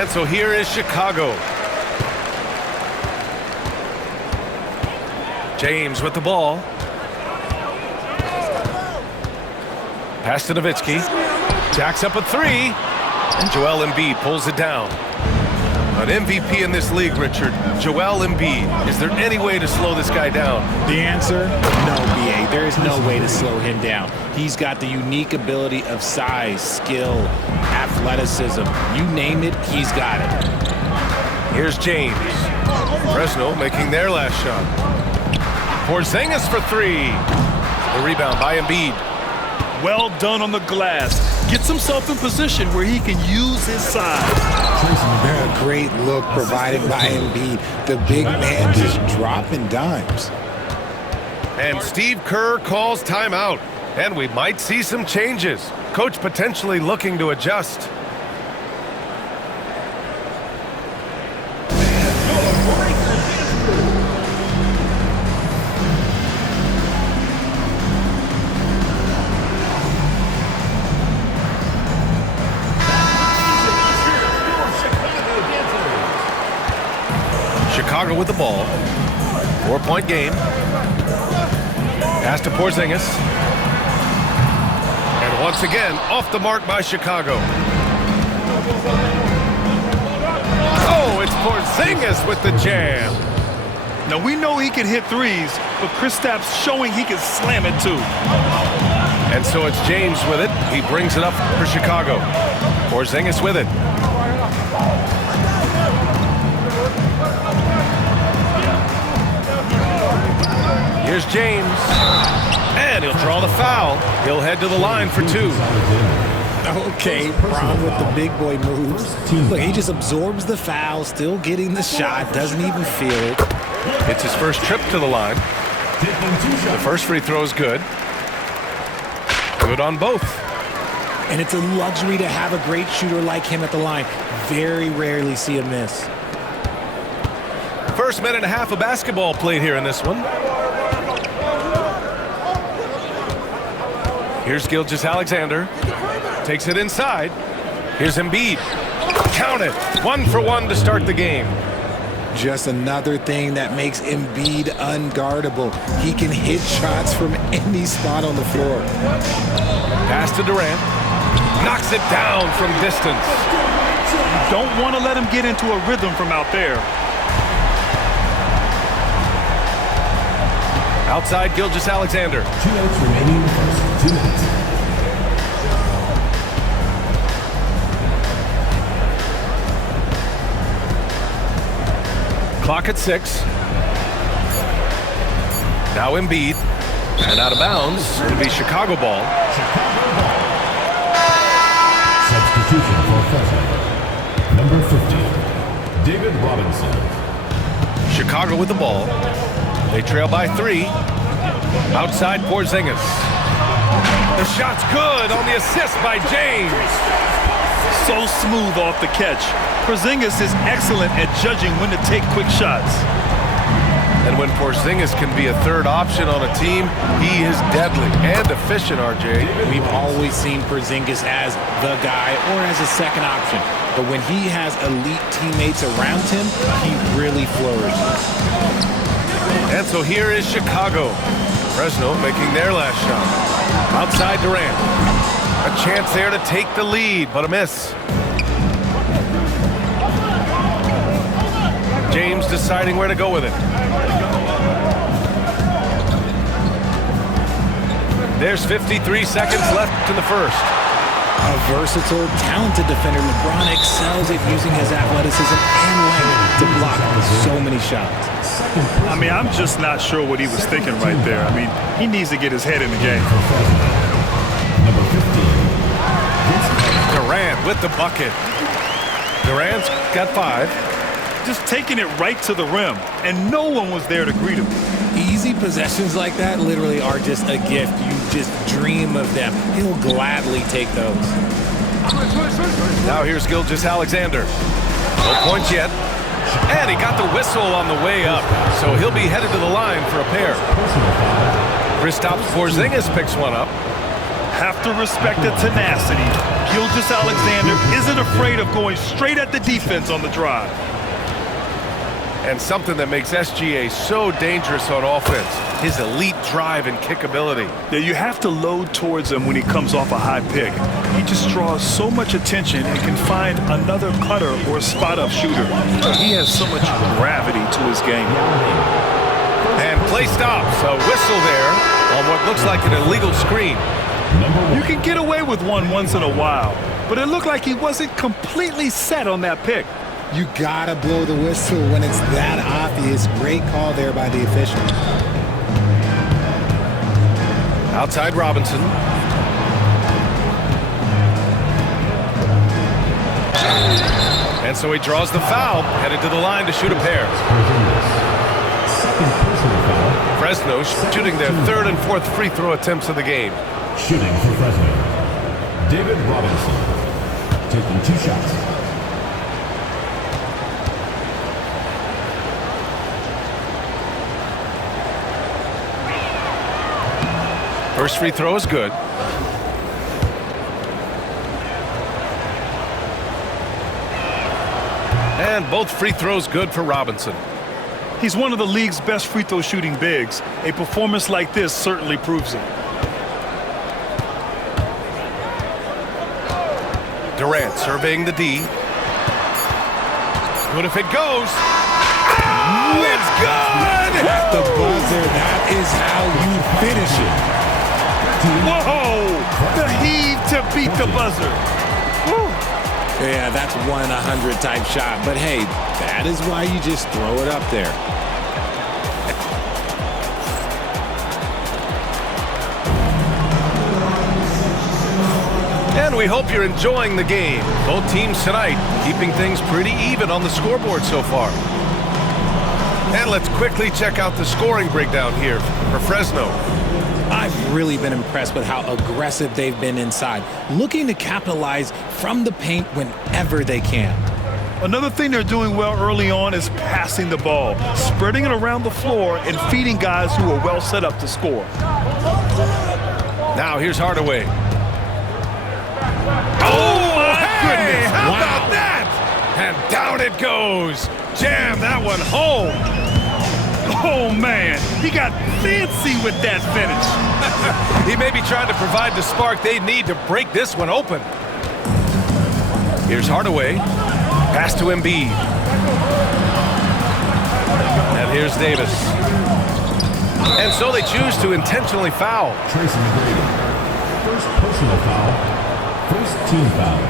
And so here is Chicago. James with the ball. Pass to Nowitzki. Jacks up a three. And Joel Embiid pulls it down. An MVP in this league, Richard. Joel Embiid. Is there any way to slow this guy down? The answer? No, BA. There is no way to slow him down. He's got the unique ability of size, skill, athleticism. You name it, he's got it. Here's James. Fresno making their last shot. Porzingis for three. The rebound by Embiid. Well done on the glass. Gets himself in position where he can use his size. A great look provided by Embiid. The big man just dropping dimes. And Steve Kerr calls timeout. And we might see some changes. Coach potentially looking to adjust. Chicago with the ball. 4-point game. Pass to Porzingis. And once again, off the mark by Chicago. Oh, it's Porzingis with the jam. Now, we know he can hit threes, but Kristaps showing he can slam it too. And so it's James with it. He brings it up for Chicago. Porzingis with it. Here's James. And he'll draw the foul. He'll head to the line for two. Okay, Bron with the big boy moves. Look, he just absorbs the foul, still getting the shot, doesn't even feel it. It's his first trip to the line. The first free throw is good. Good on both. And it's a luxury to have a great shooter like him at the line. Very rarely see a miss. First minute and a half of basketball played here in this one. Here's Gilgeous-Alexander. Takes it inside. Here's Embiid. Count it. 1 for 1 to start the game. Just another thing that makes Embiid unguardable. He can hit shots from any spot on the floor. Pass to Durant. Knocks it down from distance. You don't want to let him get into a rhythm from out there. Outside Gilgeous-Alexander. 2 minutes remaining in the first. 2 minutes. Clock at 6. Now Embiid. And out of bounds. It'll be Chicago ball. Substitution for Fresno. Number 15, David Robinson. Chicago with the ball. They trail by 3. Outside Porzingis. The shot's good on the assist by James. So smooth off the catch. Porzingis is excellent at judging when to take quick shots. And when Porzingis can be a third option on a team, he is deadly and efficient, RJ. We've always seen Porzingis as the guy or as a second option. But when he has elite teammates around him, he really flourishes. And so here is Chicago. Fresno making their last shot. Outside Durant. A chance there to take the lead, but a miss. James deciding where to go with it. There's 53 seconds left in the first. A versatile, talented defender, LeBron excels at using his athleticism and length to block so many shots. I mean, I'm just not sure what he was thinking right there. I mean, he needs to get his head in the game. Number 15, Durant with the bucket. Durant's got 5. Just taking it right to the rim, and no one was there to greet him. Easy possessions like that literally are just a gift. You just dream of them. He'll gladly take those. Now here's Gilgeous-Alexander. No points yet. And he got the whistle on the way up. So he'll be headed to the line for a pair. Kristaps Porzingis picks one up. have to respect the tenacity. Gilgeous-Alexander isn't afraid of going straight at the defense on the drive. And something that makes SGA so dangerous on offense, his elite drive and kick ability. Yeah, you have to load towards him when he comes off a high pick. He just draws so much attention and can find another cutter or a spot-up shooter. He has so much gravity to his game. And play stops. A whistle there on what looks like an illegal screen. You can get away with one once in a while, but it looked like he wasn't completely set on that pick. You gotta blow the whistle when it's that obvious. Great call there by the official. Outside Robinson. And so he draws the foul, headed to the line to shoot a pair. Second personal foul. Fresno shooting their third and fourth free throw attempts of the game. Shooting for Fresno, David Robinson, taking 2 shots. First free throw is good. And both free throws good for Robinson. He's one of the league's best free throw shooting bigs. A performance like this certainly proves it. Durant surveying the D. Good if it goes. Oh, it's good! At the buzzer, that is how you finish it. Whoa! The heave to beat the buzzer. Woo. Yeah, that's 1 in 100 type shot. But hey, that is why you just throw it up there. And we hope you're enjoying the game. Both teams tonight keeping things pretty even on the scoreboard so far. And let's quickly check out the scoring breakdown here for Fresno. I've really been impressed with how aggressive they've been inside, looking to capitalize from the paint whenever they can. Another thing they're doing well early on is passing the ball, spreading it around the floor and feeding guys who are well set up to score. Now here's Hardaway. Oh, my goodness. How about that? And down it goes. Jam that one home. Oh, man. He got fancy with that finish. He may be trying to provide the spark they need to break this one open. Here's Hardaway. Pass to Embiid. And here's Davis. And so they choose to intentionally foul. Tracy McGrady. First personal foul. First team foul.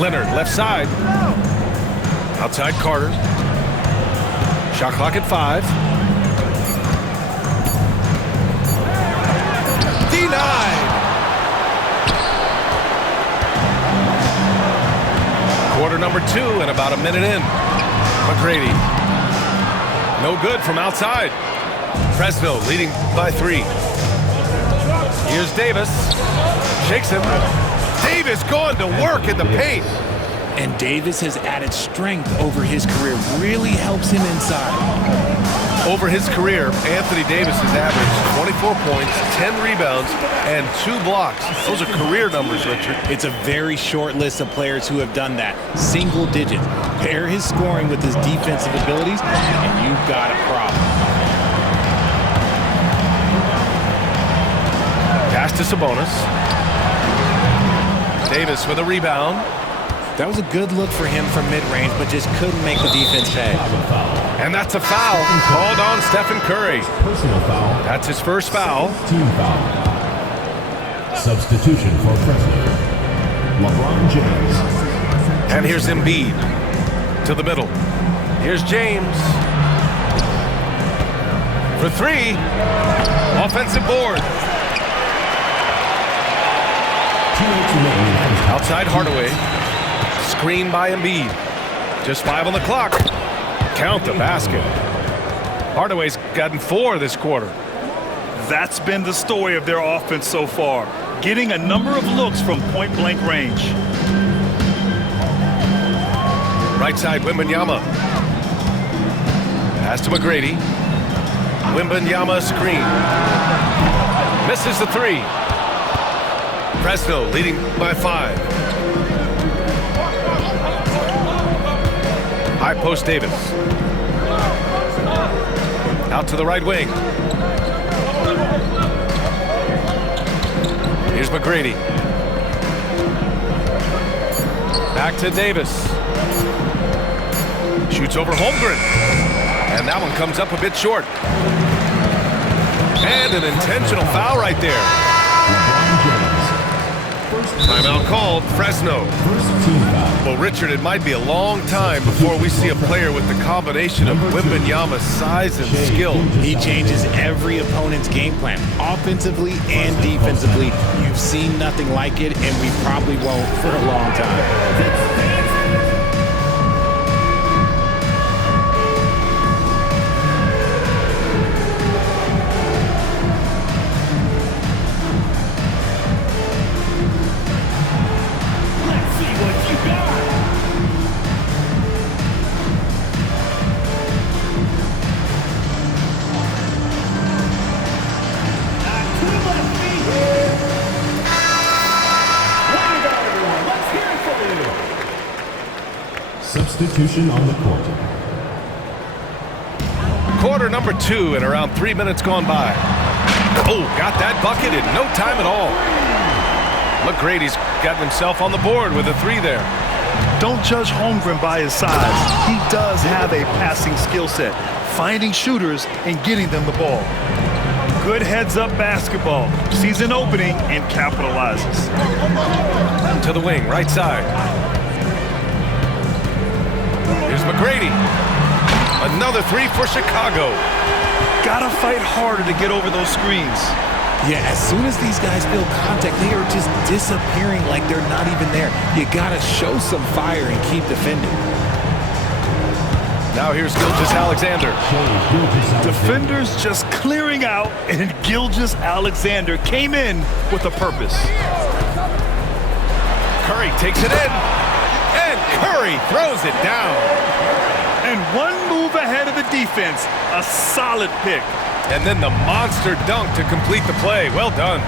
Leonard, left side. Outside Carter. Shot clock at 5. Denied. Quarter number 2 and about a minute in. McGrady. No good from outside. Fresno leading by 3. Here's Davis. Shakes him. Davis going to work in the paint. And Davis has added strength over his career. Really helps him inside. Over his career, Anthony Davis has averaged 24 points, 10 rebounds, and 2 blocks. Those are career numbers, Richard. It's a very short list of players who have done that. Single digits. Pair his scoring with his defensive abilities, and you've got a problem. Pass to Sabonis. Davis with a rebound. That was a good look for him from mid-range, but just couldn't make the defense pay. And that's a foul called on Stephen Curry. Personal foul. That's his first foul. Team foul. Substitution for Fresno, LeBron James. And here's Embiid to the middle. Here's James. For 3. Offensive board. Outside Hardaway. Screen by Embiid. Just 5 on the clock. Count the basket. Hardaway's gotten 4 this quarter. That's been the story of their offense so far, getting a number of looks from point-blank range. Right side, Wembanyama. Pass to McGrady. Wembanyama screen. Misses the three. Fresno leading by 5. High post Davis. Out to the right wing. Here's McGrady. Back to Davis. Shoots over Holmgren. And that one comes up a bit short. And an intentional foul right there. Timeout called, Fresno. Well, Richard, it might be a long time before we see a player with the combination of Wembanyama's size and skill. He changes every opponent's game plan, offensively and defensively. You've seen nothing like it, and we probably won't for a long time. Substitution on the court. Quarter number 2 and around 3 minutes gone by. Oh, got that bucket in no time at all. McGrady's gotten himself on the board with a 3 there. Don't judge Holmgren by his size. He does have a passing skill set, finding shooters and getting them the ball. Good heads-up basketball. Sees an opening and capitalizes. To the wing, right side. Here's McGrady. Another 3 for Chicago. Gotta fight harder to get over those screens. Yeah, as soon as these guys feel contact, they are just disappearing like they're not even there. You gotta show some fire and keep defending. Now here's Gilgeous-Alexander. Defenders just clearing out, and Gilgeous-Alexander came in with a purpose. Curry takes it in. And Curry throws it down. And one move ahead of the defense. A solid pick. And then the monster dunk to complete the play. Well done.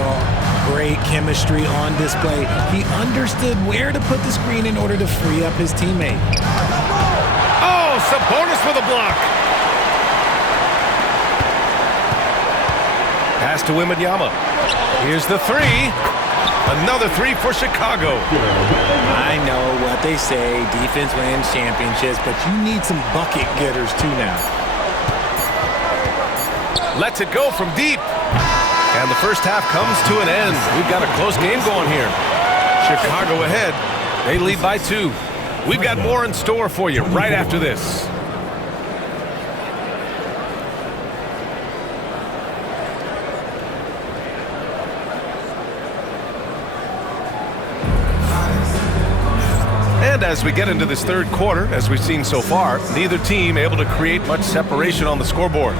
Well, great chemistry on display. He understood where to put the screen in order to free up his teammate. Oh, Sabonis with a block. Pass to Wembanyama. Here's the 3. Another 3 for Chicago. I know what they say, defense wins championships, but you need some bucket getters too now. Lets it go from deep. And the first half comes to an end. We've got a close game going here. Chicago ahead. They lead by 2. We've got more in store for you right after this. And as we get into this third quarter, as we've seen so far, neither team able to create much separation on the scoreboard.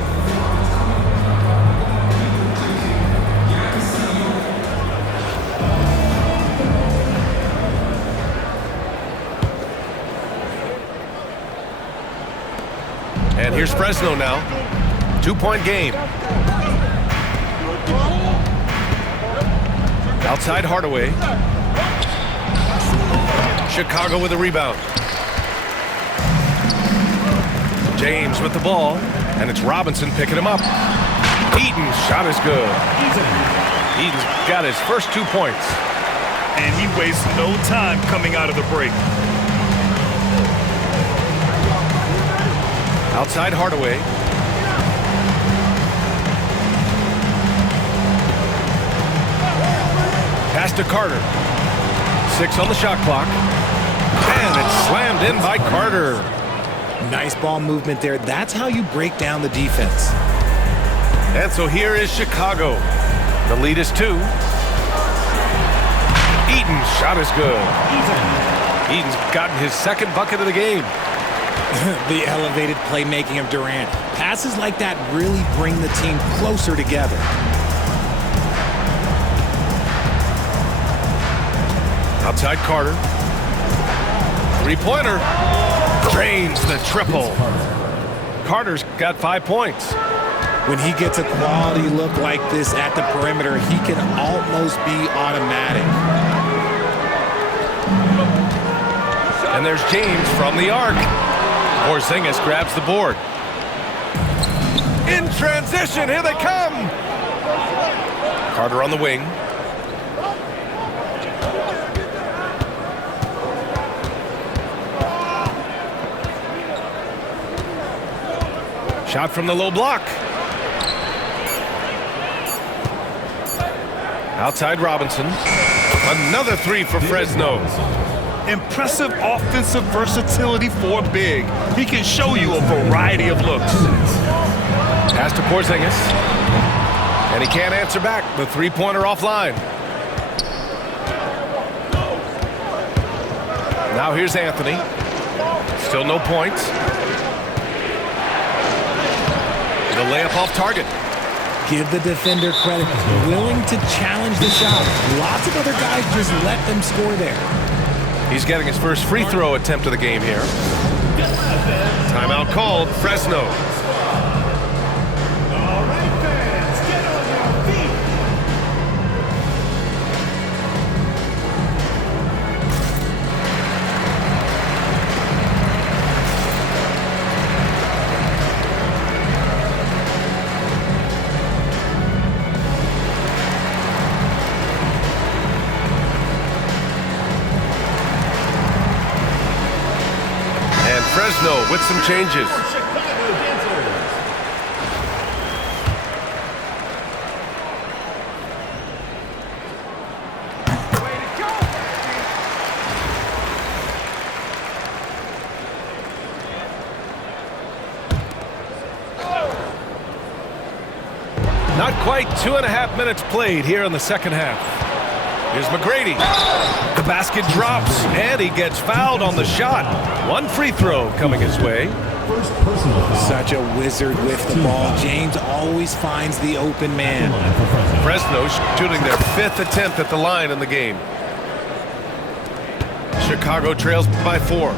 And here's Fresno now. 2-point game. Outside Hardaway. Chicago with a rebound. James with the ball, and it's Robinson picking him up. Eaton's shot is good. Eaton's got his first 2 points. And he wastes no time coming out of the break. Outside Hardaway. Pass to Carter. 6 on the shot clock. And it's slammed in by Carter. Nice ball movement there. That's how you break down the defense. And so here is Chicago. The lead is 2. Eaton's shot is good. Eaton's gotten his second bucket of the game. The elevated playmaking of Durant. Passes like that really bring the team closer together. Outside Carter. 3-pointer. Drains the triple. Carter's got 5 points. When he gets a quality look like this at the perimeter, he can almost be automatic. And there's James from the arc. Porzingis grabs the board. In transition, here they come. Carter on the wing. Shot from the low block. Outside Robinson. Another three for Fresno. Impressive offensive versatility for a big. He can show you a variety of looks. Pass to Porzingis. And he can't answer back. The three-pointer offline. Now here's Anthony. Still no points. The layup off target. Give the defender credit. Willing to challenge the shot. Lots of other guys just let them score there. He's getting his first free throw attempt of the game here. Timeout called. Fresno. All right, fans, get on your feet. Fresno with some changes. Not quite 2.5 minutes played here in the second half. Here's McGrady. The basket drops, and he gets fouled on the shot. One free throw coming his way. First personal foul. Such a wizard with the ball. James always finds the open man. Fresno shooting their 5th attempt at the line in the game. Chicago trails by 4.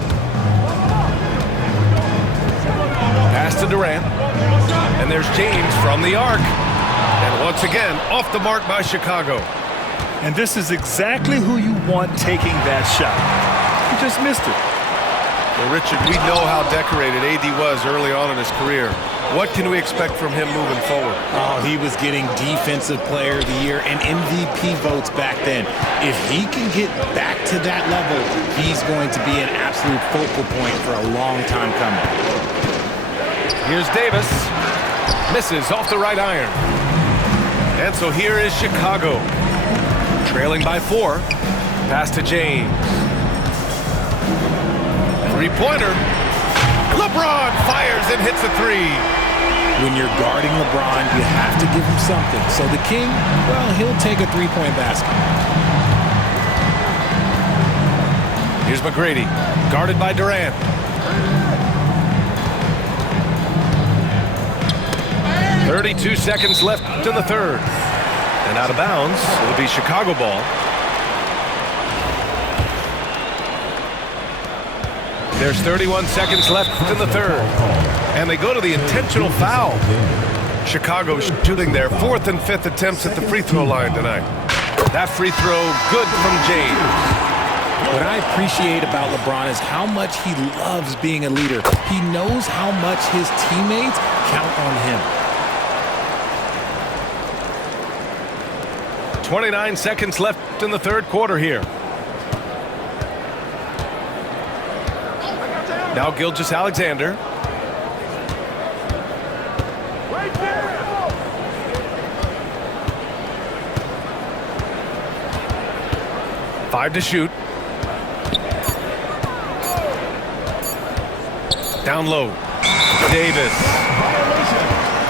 Pass to Durant. And there's James from the arc. And once again, off the mark by Chicago. And this is exactly who you want taking that shot. He just missed it. Well, Richard, we know how decorated AD was early on in his career. What can we expect from him moving forward? Oh, he was getting Defensive Player of the Year and MVP votes back then. If he can get back to that level, he's going to be an absolute focal point for a long time coming. Here's Davis. Misses off the right iron. And so here is Chicago. Trailing by 4. Pass to James. Three-pointer. LeBron fires and hits a 3. When you're guarding LeBron, you have to give him something. So the King, well, he'll take a three-point basket. Here's McGrady. Guarded by Durant. .32 seconds left in the third. And out of bounds, it'll be Chicago ball. There's 31 seconds left in the third. And they go to the intentional foul. Chicago shooting their 4th and 5th attempts at the free throw line tonight. That free throw good from James. What I appreciate about LeBron is how much he loves being a leader. He knows how much his teammates count on him. 29 seconds left in the third quarter here. Now Gilgeous-Alexander. Five to shoot. Down low. Davis.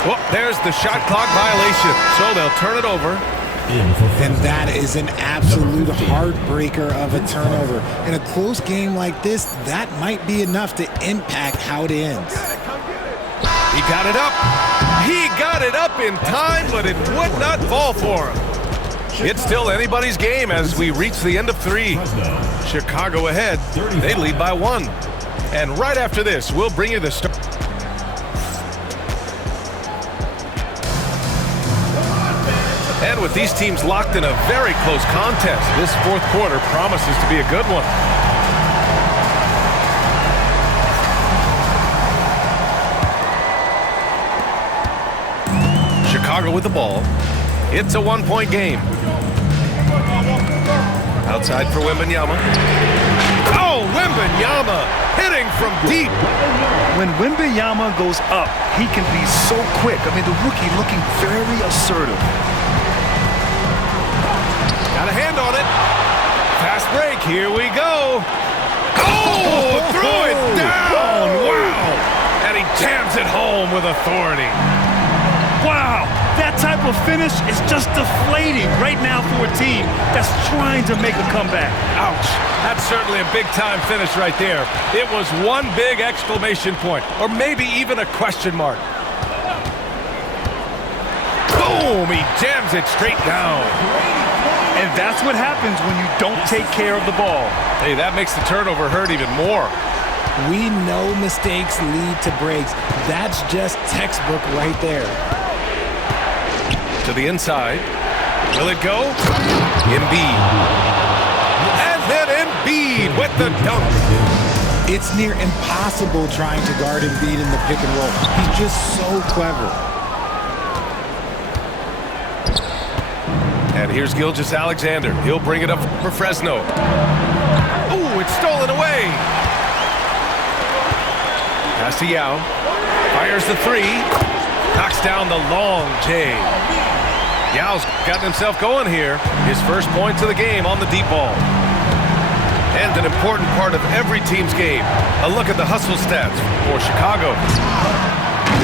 Oh, there's the shot clock violation. So they'll turn it over. And that is an absolute heartbreaker of a turnover. In a close game like this, that might be enough to impact how it ends. He got it up. He got it up in time, but it would not fall for him. It's still anybody's game as we reach the end of 3. Chicago ahead. They lead by 1. And right after this, we'll bring you the start. And with these teams locked in a very close contest, this fourth quarter promises to be a good one. Chicago with the ball. It's a one-point game. Outside for Wembanyama. Oh, Wembanyama hitting from deep. When Wembanyama goes up, he can be so quick. I mean, the rookie looking very assertive. Got a hand on it. Fast break. Here we go. Oh, threw it down. Wow. And he jams it home with authority. Wow, that type of finish is just deflating right now for a team that's trying to make a comeback. Ouch. That's certainly a big-time finish right there. It was one big exclamation point, or maybe even a question mark. Boom! He jams it straight down. And that's what happens when you don't take care of the ball. Hey, that makes the turnover hurt even more. We know mistakes lead to breaks. That's just textbook right there. To the inside. Will it go? Embiid. And then Embiid with the dunk. It's near impossible trying to guard Embiid in the pick and roll. He's just so clever. And here's Gilgeous-Alexander. He'll bring it up for Fresno. Ooh, it's stolen away. Pass to Yao. Fires the three. Knocks down the long J. Yao's gotten himself going here. His first points of the game on the deep ball. And an important part of every team's game. A look at the hustle stats for Chicago.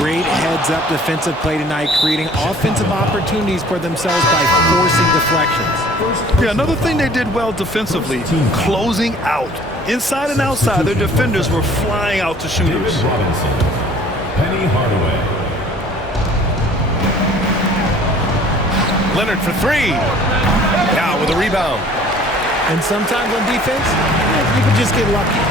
Great heads-up defensive play tonight, creating offensive opportunities for themselves by forcing deflections. Yeah, another thing they did well defensively, closing out. Inside and outside, their defenders were flying out to shooters. David Robinson. Penny Hardaway. Leonard for three. Now with a rebound. And sometimes on defense, you can just get lucky.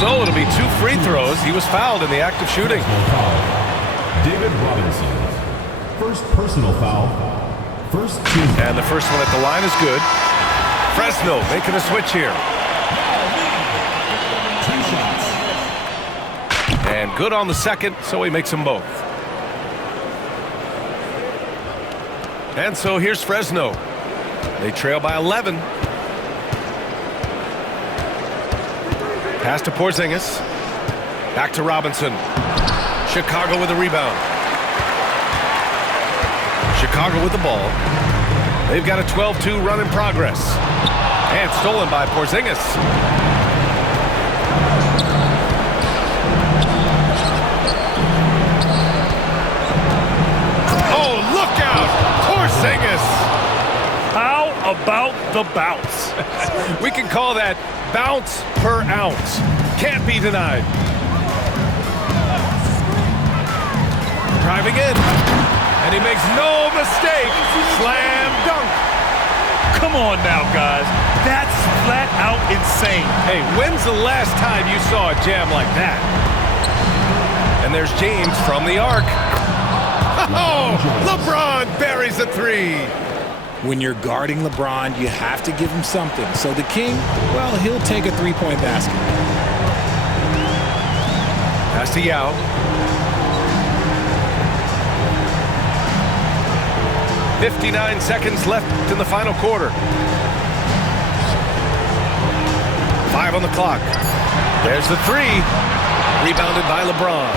So it'll be 2 free throws. He was fouled in the act of shooting. David Robinson. First personal foul. First team. And the first one at the line is good. Fresno making a switch here. 2 shots. And good on the second, so he makes them both. And so here's Fresno. They trail by 11. Pass to Porzingis. Back to Robinson. Chicago with a rebound. Chicago with the ball. They've got a 12-2 run in progress. And stolen by Porzingis. Oh, look out! Porzingis! How about the bounce? We can call that bounce per ounce. Can't be denied. Driving in. And he makes no mistake. Slam dunk. Come on now, guys. That's flat out insane. Hey, when's the last time you saw a jam like that? And there's James from the arc. Oh, LeBron buries a three. When you're guarding LeBron, you have to give him something. So the King, well, he'll take a three-point basket. Pass to Yao. .59 seconds left in the final quarter. 5 on the clock. There's the three. Rebounded by LeBron.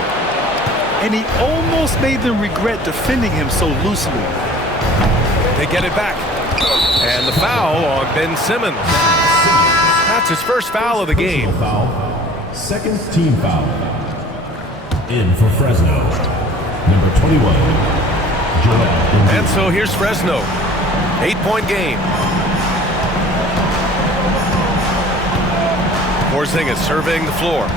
And he almost made them regret defending him so loosely. They get it back. And the foul on Ben Simmons. That's his first foul of the game. Foul. Second team foul. In for Fresno. Number 21. Joel Embiid. And so here's Fresno. 8-point game. Porzingis surveying the floor.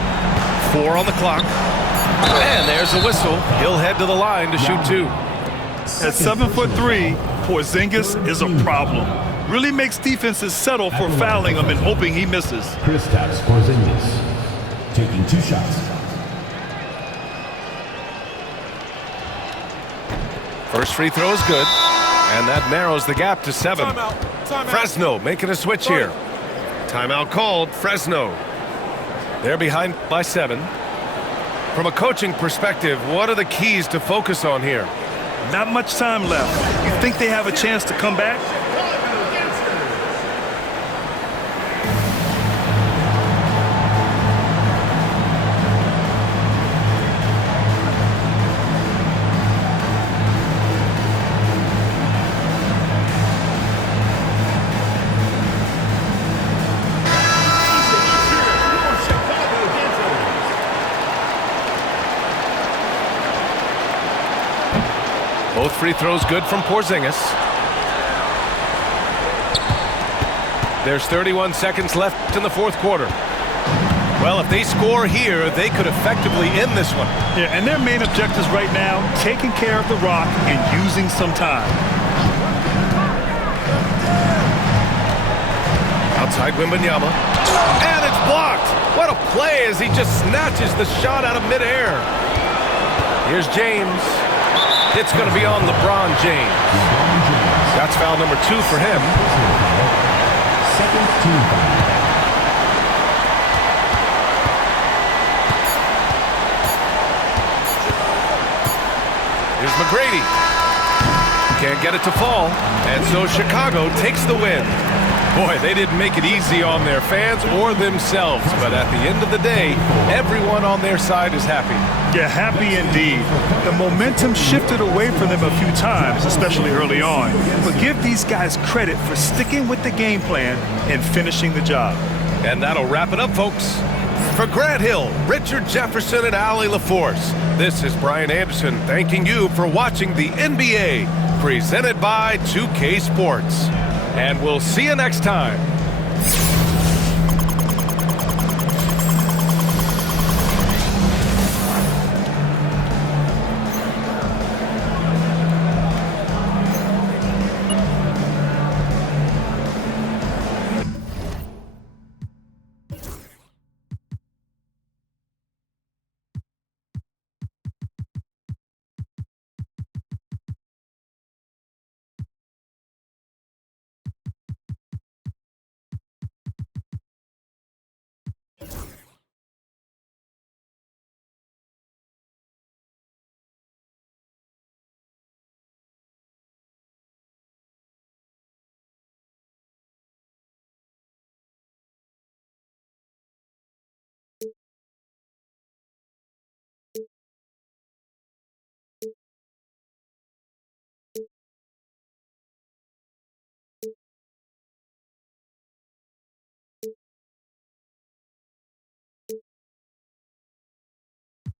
4 on the clock. And there's a whistle. He'll head to the line to shoot 2. At 7'3", Porzingis is a problem. Really makes defenses settle for fouling him and hoping he misses. Kristaps Porzingis taking 2 shots. First free throw is good, and that narrows the gap to 7. Timeout. Fresno making a switch here. Timeout called. Fresno. They're behind by 7. From a coaching perspective, what are the keys to focus on here? Not much time left. You think they have a chance to come back? Both free throws good from Porzingis. There's 31 seconds left in the fourth quarter. Well, if they score here, they could effectively end this one. Yeah, and their main objectives right now, taking care of the rock and using some time. Outside Wembanyama. And it's blocked. What a play as he just snatches the shot out of midair. Here's James. It's going to be on LeBron James. That's foul number 2 for him. Second team foul. Here's McGrady. Can't get it to fall. And so Chicago takes the win. Boy, they didn't make it easy on their fans or themselves. But at the end of the day, everyone on their side is happy. Yeah, happy indeed. The momentum shifted away from them a few times, especially early on. But give these guys credit for sticking with the game plan and finishing the job. And that'll wrap it up, folks. For Grant Hill, Richard Jefferson, and Allie LaForce, this is Brian Anderson thanking you for watching the NBA presented by 2K Sports. And we'll see you next time.